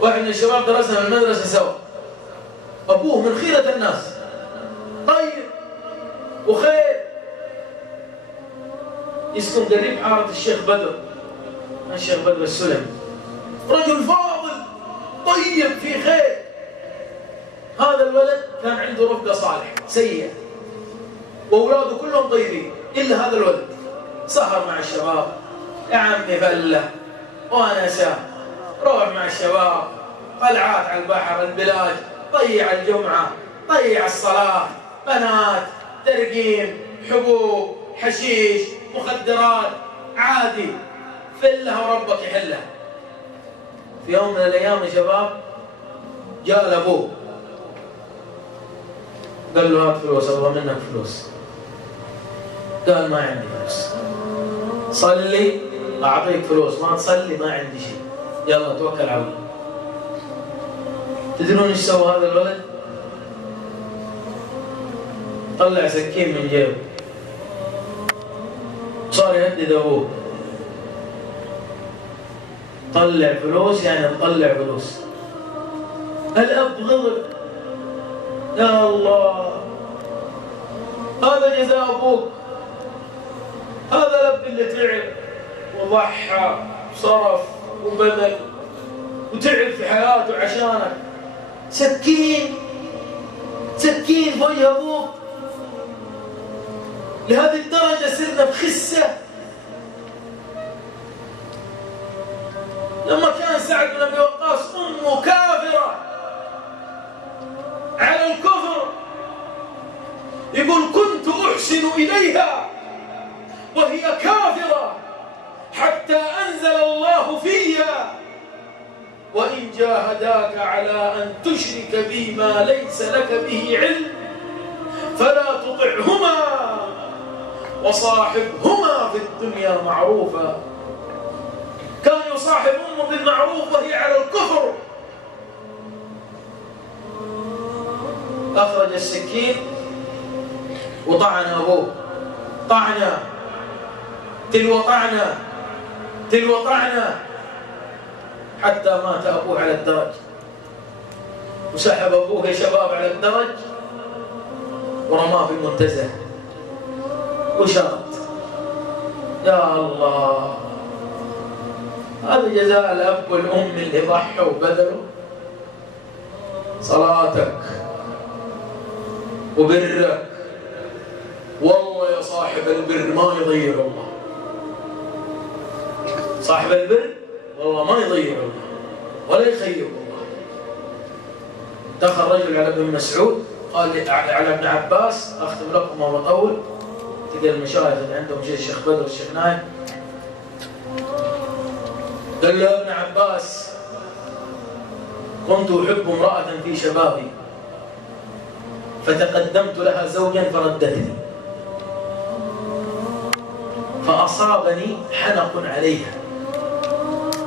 واحد من الشباب درسنا في المدرسة سوا، أبوه من خيرة الناس، طيب وخير، يسكن قريب حارة الشيخ بدر، الشيخ بدر السلمي، رجل فاضل طيب في خير. هذا الولد كان عنده رفقة صالح سيئة، وأولاده كلهم طيبين إلا هذا الولد. سهر مع الشباب، يا عمي فله ونسى، روح مع الشباب، طلعات على البحر، البلاد، ضيع الجمعة، ضيع الصلاة، بنات، ترقيم، حبوب، حشيش، مخدرات، عادي، فلها وربك يحلها. في يوم من الأيام يا شباب جاء لأبوه قال له هات فلوس، أبغى منك فلوس. قال ما عندي فلوس، صلي أعطيك فلوس، ما تصلي ما عندي شيء، يلا توكل على الله. تدرون ايش سوى هذا الولد؟ طلع سكين من جيبه، صار يهدد أبوه، طلع فلوس يعني طلع فلوس. الأب غضب، يا الله هذا جزاء أبوك، هذا الأب اللي تعب وضحى وصرف وبذل وتعب في حياته عشانك، سكين سكين في وجه أبوك. لهذه الدرجة صرنا بخسة. لما كان سعد بن أبي وقاص أمه كافرة على الكفر، يقول كنت أحسن إليها وهي كافرة حتى أنزل الله فيها وإن جاهداك على أن تشرك بي ما ليس لك به علم فلا تطعهما وصاحبهما في الدنيا معروفا. كان يصاحب أمه بالمعروف وهي على الكفر. أخرج السكين وطعن أبوه طعنة تلو طعنة تلو طعنة حتى مات أبوه على الدرج. وسحب أبوه يا شباب على الدرج ورماه في المنتزه وشرد. يا الله، هذا جزاء الأب والأم اللي ضحوا وبذلوا. صلاتك وبرك والله يا صاحب البر ما يضيع الله. صاحب البر والله ما يضيع الله ولا يخيب الله. دخل رجل على ابن مسعود قال على ابن عباس، أختم لكم ما بطول، تلقى المشايخ اللي عندهم شيء الشيخ بدر والشيخ نايف، قال له ابن عباس كنت أحب امرأة في شبابي فتقدمت لها زوجا فردتني فأصابني حنق عليها،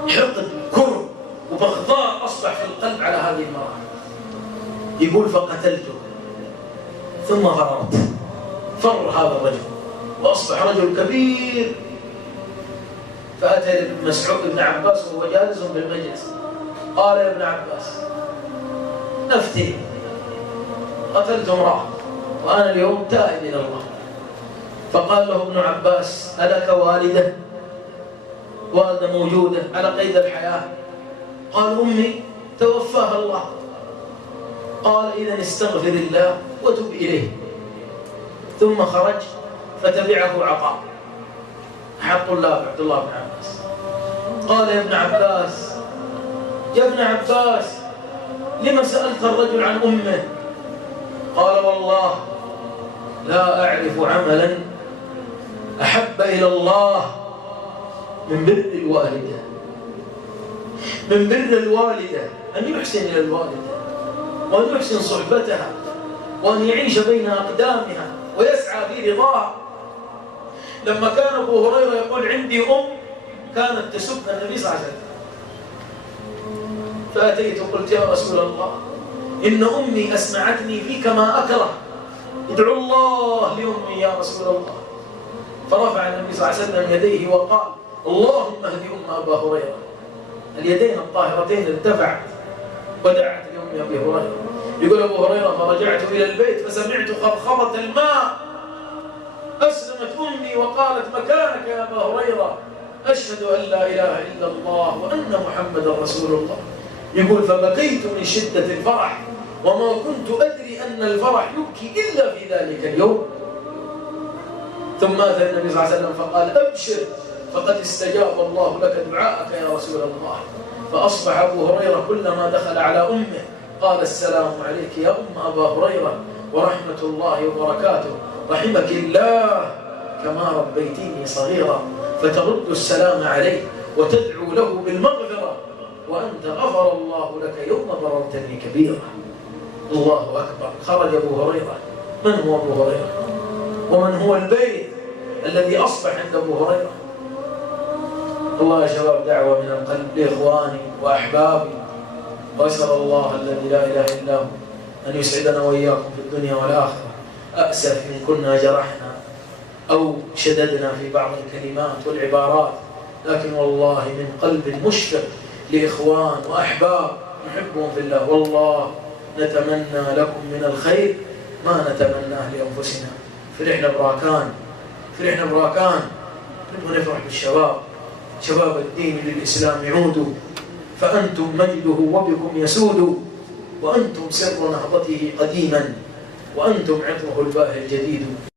حقد كره وبغضاء أصبح في القلب على هذه المرأة. يقول فقتلته ثم فررت. فر هذا الرجل وأصبح رجل كبير. فأتى ابن مسعود ابن عباس وهو جالس بالمجلس قال يا ابن عباس نفتي، قتلت امرأة وأنا اليوم تائب إلى الله. فقال له ابن عباس ألك والدة؟ والدة موجودة على قيد الحياة؟ قال أمي توفاها الله. قال إذن استغفر الله وتب إليه. ثم خرج فتبعه عطاء أحد طلاب عبد الله بن عباس. قال يا ابن عباس يا ابن عباس لما سألت الرجل عن أمه؟ قال والله لا أعرف عملا أحب إلى الله من بر الوالدة. من بر الوالدة أن يحسن إلى الوالدة وأن يحسن صحبتها وأن يعيش بين أقدامها ويسعى في رضاها. لما كان أبو هريرة يقول عندي أم كانت تسب النبي صلى الله عليه وسلم، فأتيت وقلت يا رسول الله إن أمي أسمعتني فيك ما أكره، ادعو الله لأمي يا رسول الله. فرفع النبي صلى الله عليه وسلم يديه وقال اللهم اهد أم أبا هريرة. اليدين الطاهرتين ارتفعت ودعت لأم أبي هريرة. يقول أبو هريرة فرجعت إلى البيت فسمعت خضخضة الماء، أسلمت أمي وقالت مكانك يا أبا هريرة، أشهد أن لا إله إلا الله وأن محمدا رسول الله. يقول فبكيت من شدة الفرح وما كنت أدري أن الفرح يبكي إلا في ذلك اليوم. ثم مات النبي صلى الله عليه وسلم فقال أبشر فقد استجاب الله لك دعاءك يا رسول الله. فأصبح أبو هريرة كلما دخل على أمه قال السلام عليك يا أم أبا هريرة ورحمة الله وبركاته، رحمك الله كما ربيتيني صغيرا، فترد السلام عليه وتدعو له بالمغفرة وأنت غفر الله لك يوم ضررتني كبيرا. الله أكبر. خرج أبو هريرة. من هو أبو هريرة؟ ومن هو البيت الذي أصبح عند أبو هريرة؟ الله يا شباب دعوة من القلب لإخواني وأحبابي، وأسأل الله الذي لا إله إلا هو أن يسعدنا وإياكم في الدنيا والآخرة. أأسف إن كنا جرحنا أو شددنا في بعض الكلمات والعبارات، لكن والله من قلب مشفق لإخوان وأحباب نحبهم في الله، والله نتمنى لكم من الخير ما نتمناه لأنفسنا. فرحنا براكان، نبغى نفرح بالشباب، شباب الدين للإسلام يعودوا، فأنتم مجده وبكم يسود، وأنتم سر نهضته قديما، وأنتم عطره الباهي الجديد.